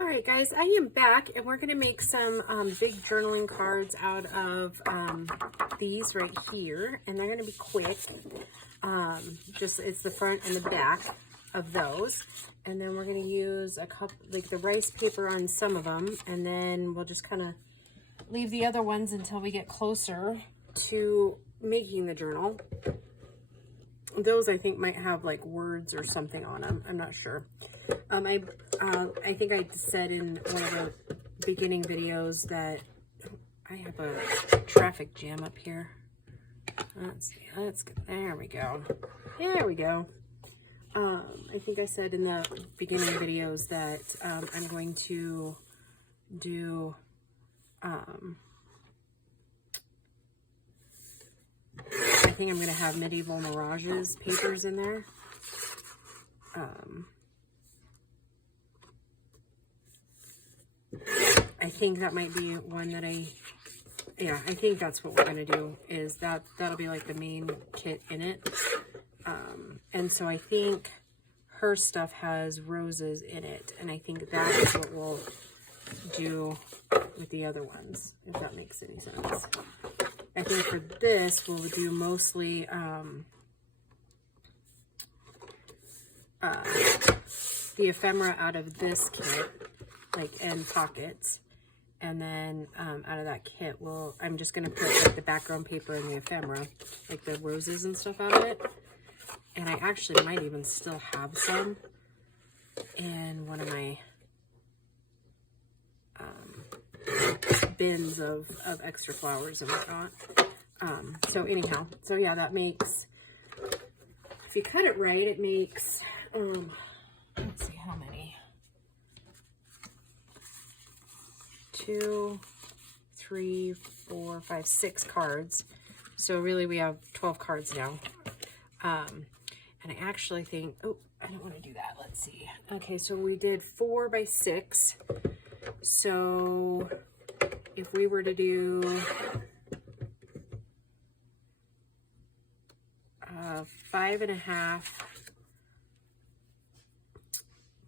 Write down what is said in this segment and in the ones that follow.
All right, guys, I am back, and we're going to make some big journaling cards out of these right here, and they're going to be quick. It's the front and the back of those, and then we're going to use a couple, like the rice paper on some of them, and then we'll just kind of leave the other ones until we get closer to making the journal. Those I think might have like words or something on them. I'm not sure. I think I said in one of the beginning videos that I have a traffic jam up here. Let's see. That's good. There we go. There we go. I think I said in the beginning videos that I'm going to do I think I'm going to have Medieval Mirages papers in there. I think that might be one that I think that's what we're going to do, is that'll be like the main kit in it. And so I think her stuff has roses in it, and I think that is what we'll do with the other ones, if that makes any sense. I think for this, we'll do mostly the ephemera out of this kit, like end pockets. And then out of that kit, I'm just going to put like the background paper and the ephemera, like the roses and stuff out of it. And I actually might even still have some in one of my bins of extra flowers and whatnot. So anyhow, so yeah, that makes, if you cut it right, it makes, let's see how many. 2, 3, 4, 5, 6 cards. So really we have 12 cards now. And I actually think, oh, I don't want to do that. Let's see. Okay, so we did 4 by 6. So if we were to do 5.5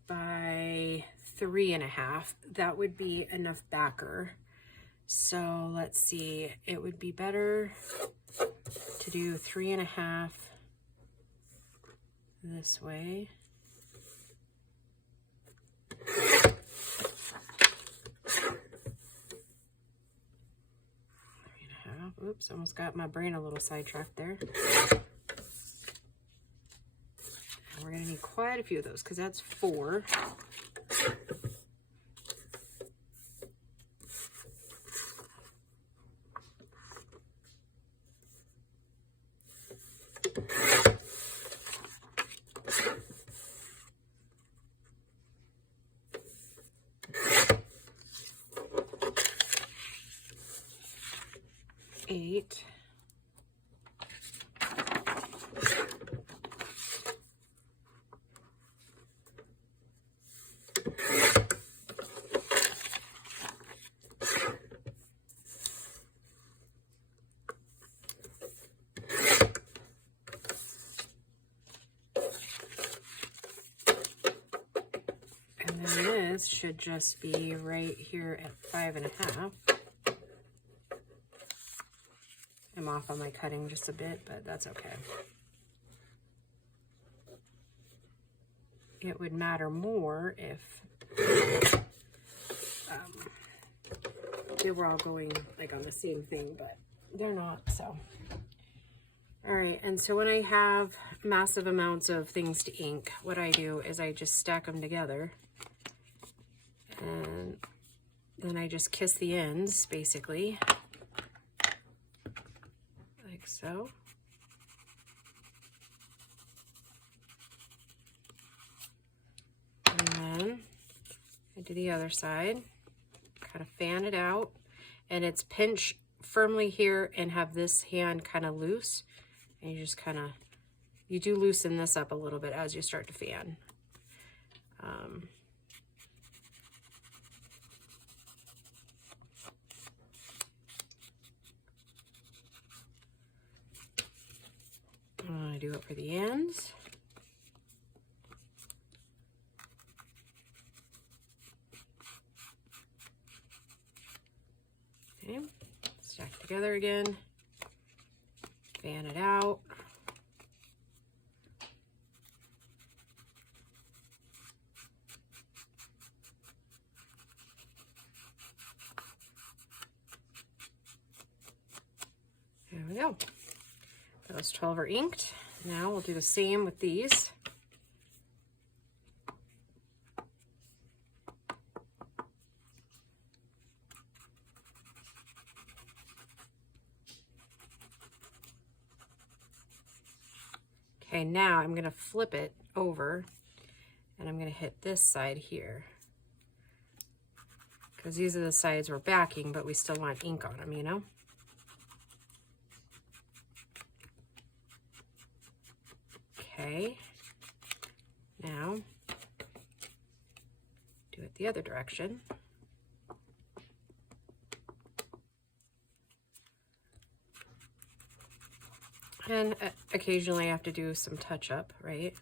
by 3.5, that would be enough backer. So let's see, it would be better to do 3.5 this way. 3.5. Oops, almost got my brain a little sidetracked there. And we're gonna need quite a few of those because that's 4. Eight. And then this should just be right here at 5.5. I'm off on my cutting just a bit, but that's okay. It would matter more if they were all going like on the same thing, but they're not, so. All right, and so when I have massive amounts of things to ink, what I do is I just stack them together, and then I just kiss the ends, basically. Like so. And then I do the other side, kind of fan it out, and it's pinch firmly here and have this hand kind of loose, and you just kind of, you do loosen this up a little bit as you start to fan. I do it for the ends. Okay, stack together again, fan it out. There we go. Those 12 are inked. Now we'll do the same with these. Okay, now I'm going to flip it over and I'm going to hit this side here. Because these are the sides we're backing, but we still want ink on them, you know? Okay, now do it the other direction. And occasionally I have to do some touch up, right?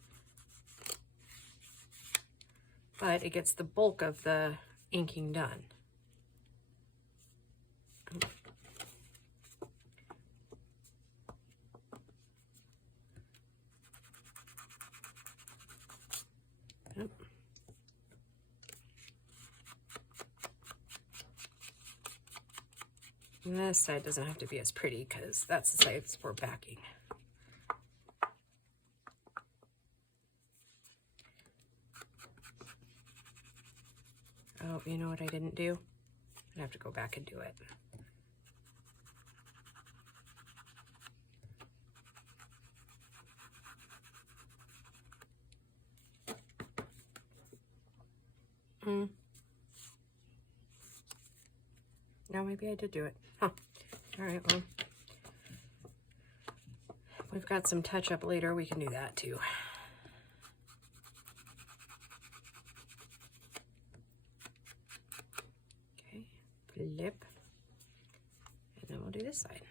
But it gets the bulk of the inking done. Yep. And this side doesn't have to be as pretty because that's the side we're backing. Oh, you know what I didn't do? I have to go back and do it. No, maybe I did do it. Huh. All right, well, if we've got some touch up later, we can do that too. Okay, flip. And then we'll do this side.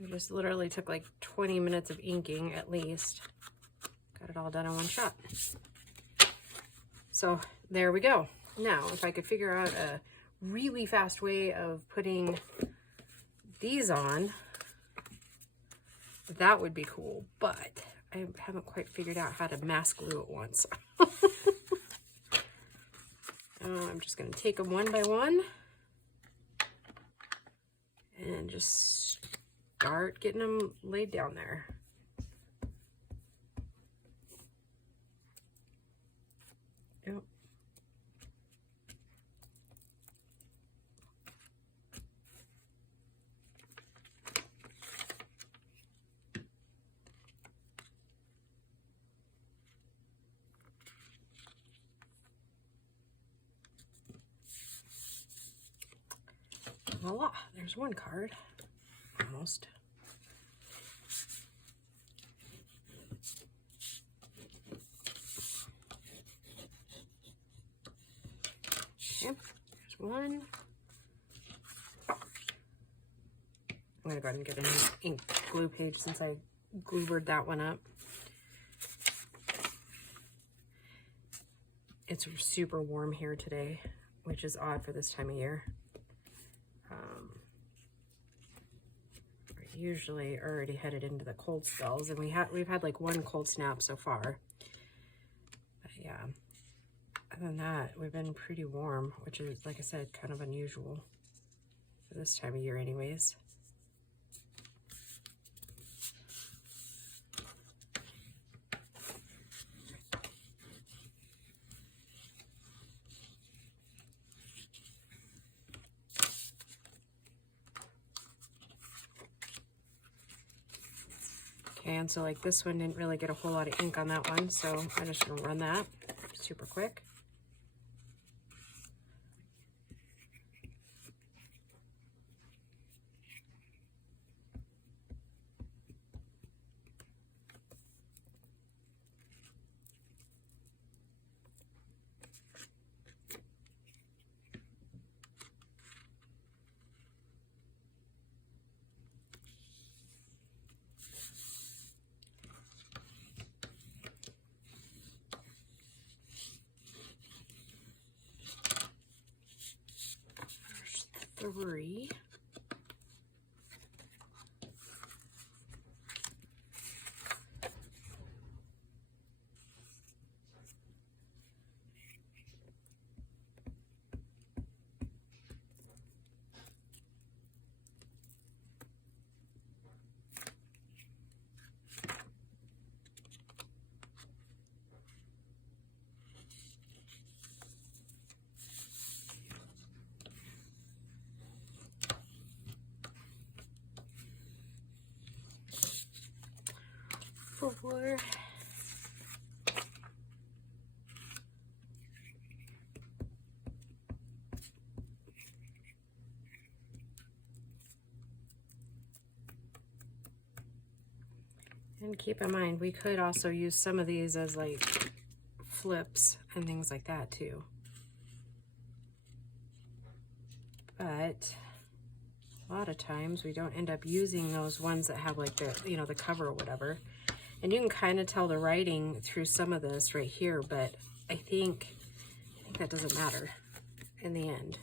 We just literally took like 20 minutes of inking at least. Got it all done in one shot. So there we go. Now, if I could figure out a really fast way of putting these on, that would be cool, but I haven't quite figured out how to mask glue it once. I'm just going to take them one by one and just start getting them laid down there. Yep. Voila, there's one card, almost. Okay, there's one. I'm gonna go ahead and get an ink glue page since I glued that one up. It's super warm here today, which is odd for this time of year. We're usually already headed into the cold spells, and we've had like one cold snap so far. But yeah, other than that, we've been pretty warm, which is, like I said, kind of unusual for this time of year anyways. Okay, and so like this one didn't really get a whole lot of ink on that one, so I'm just gonna run that super quick. 3. Four. And keep in mind, we could also use some of these as like flips and things like that too. But a lot of times we don't end up using those ones that have like the, you know, the cover or whatever. And you can kind of tell the writing through some of this right here, but I think that doesn't matter in the end.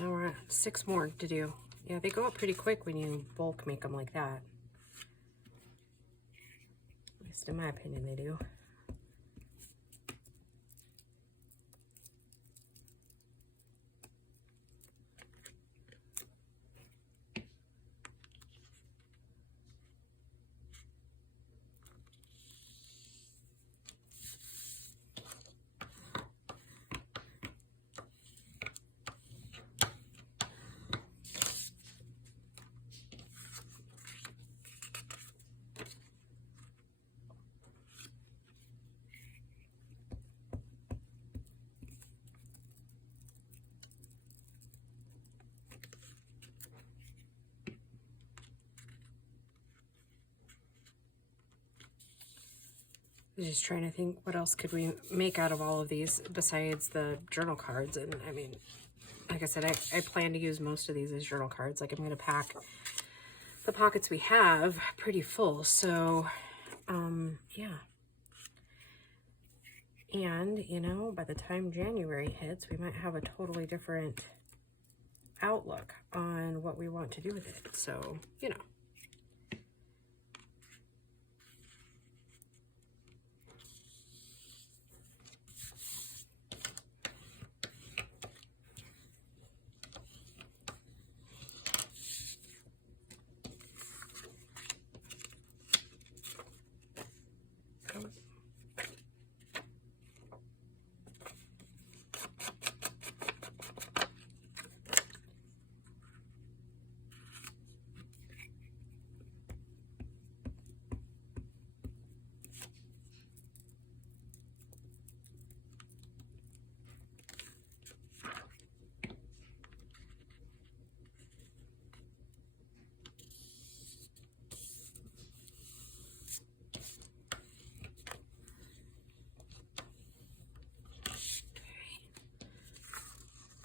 Now we're at 6 more to do. Yeah, they go up pretty quick when you bulk make them like that. At least in my opinion, they do. Just trying to think what else could we make out of all of these besides the journal cards. And I mean, like I said, I plan to use most of these as journal cards. Like I'm going to pack the pockets we have pretty full. So, yeah. And, you know, by the time January hits, we might have a totally different outlook on what we want to do with it. So, you know.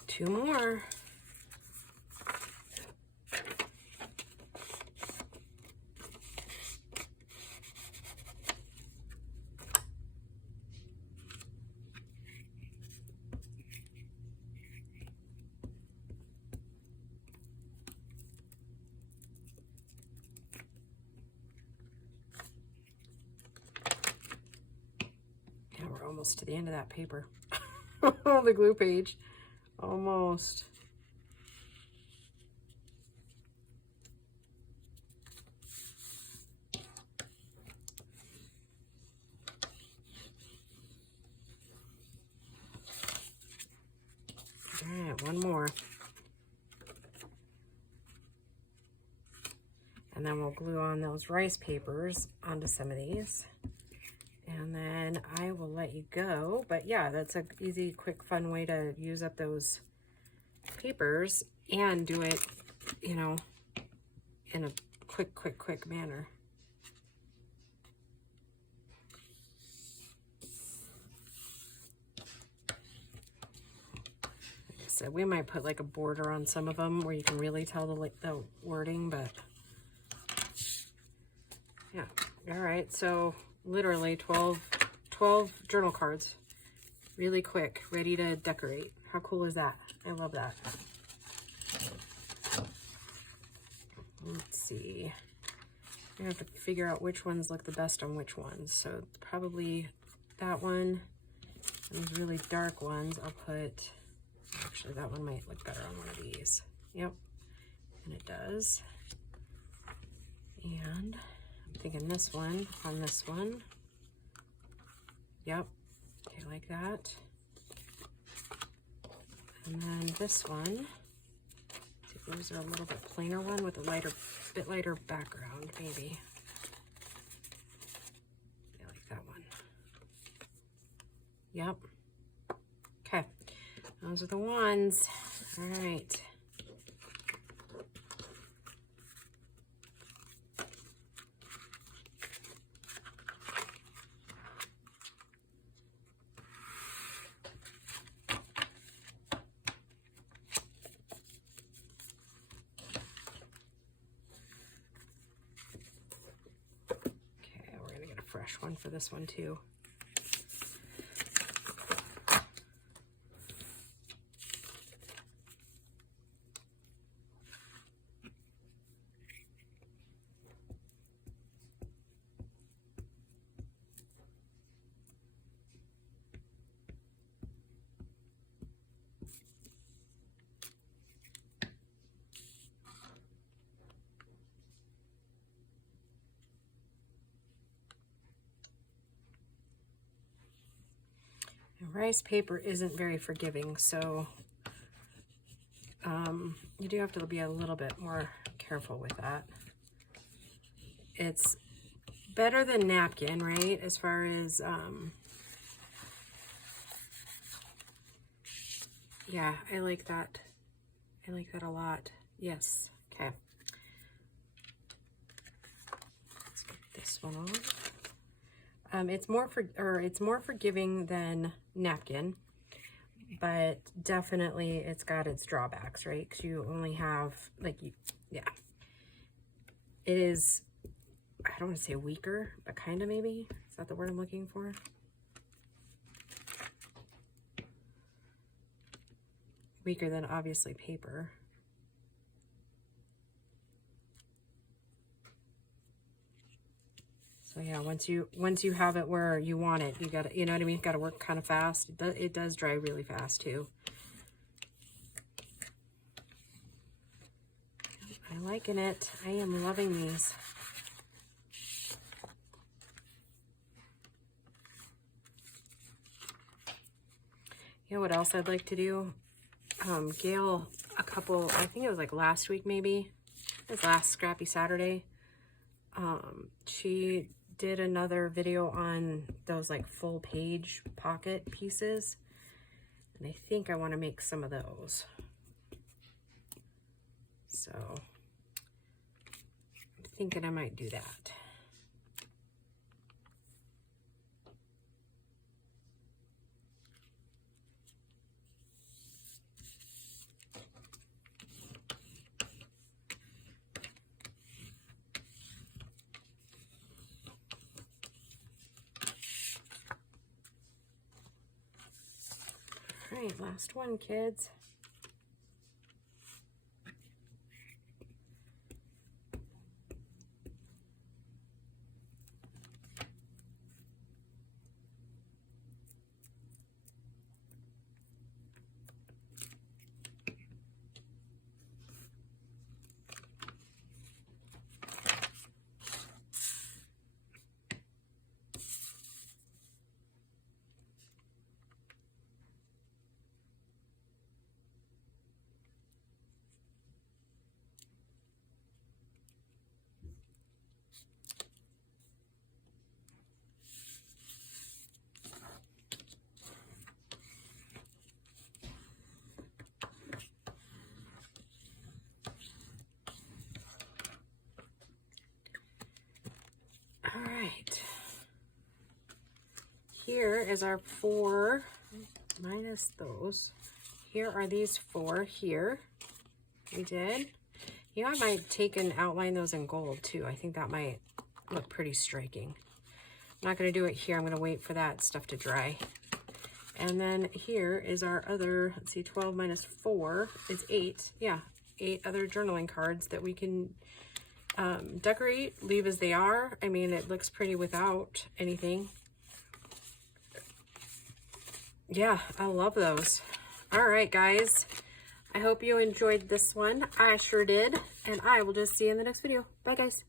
Two more. Yeah, we're almost to the end of that paper. The glue page. Almost. All right, one more. And then we'll glue on those rice papers onto some of these. And And then I will let you go. But yeah, that's a easy, quick, fun way to use up those papers and do it, you know, in a quick manner. Like I said, we might put like a border on some of them where you can really tell the wording, but yeah. All right, so literally 12 journal cards, really quick, ready to decorate. How cool is that? I love that. Let's see. I have to figure out which ones look the best on which ones. So probably that one. And these really dark ones, I'll put, actually that one might look better on one of these. Yep, and it does. And I'm thinking this one on this one. Yep, okay, like that. And then this one. Those are a little bit plainer one with a bit lighter background, maybe. I like that one. Yep. Okay, those are the ones. All right. Fresh one for this one too. Rice paper isn't very forgiving, so you do have to be a little bit more careful with that. It's better than napkin, right? As far as, yeah, I like that. I like that a lot. Yes, okay. Let's get this one off. It's more forgiving than napkin, but definitely it's got its drawbacks, right? Because you only have yeah. It is, I don't want to say weaker, but kind of maybe. Is that the word I'm looking for? Weaker than obviously paper. So yeah, once you have it where you want it, you got to, you know what I mean? Got to work kind of fast. It does dry really fast too. I'm liking it. I am loving these. You know what else I'd like to do? Gail, a couple, I think it was like last week maybe. It was last Scrappy Saturday. She did another video on those like full page pocket pieces, and I think I want to make some of those. So I'm thinking I might do that. All right, last one, kids. here is our 4 minus those. Here are these 4 here. We did. You know, I might take and outline those in gold too. I think that might look pretty striking. I'm not going to do it here. I'm going to wait for that stuff to dry. And then here is our other, let's see, 12 minus 4 is 8. Yeah, 8 other journaling cards that we can decorate, leave as they are. I mean, it looks pretty without anything. Yeah, I love those. All right, guys. I hope you enjoyed this one. I sure did. And I will just see you in the next video. Bye, guys.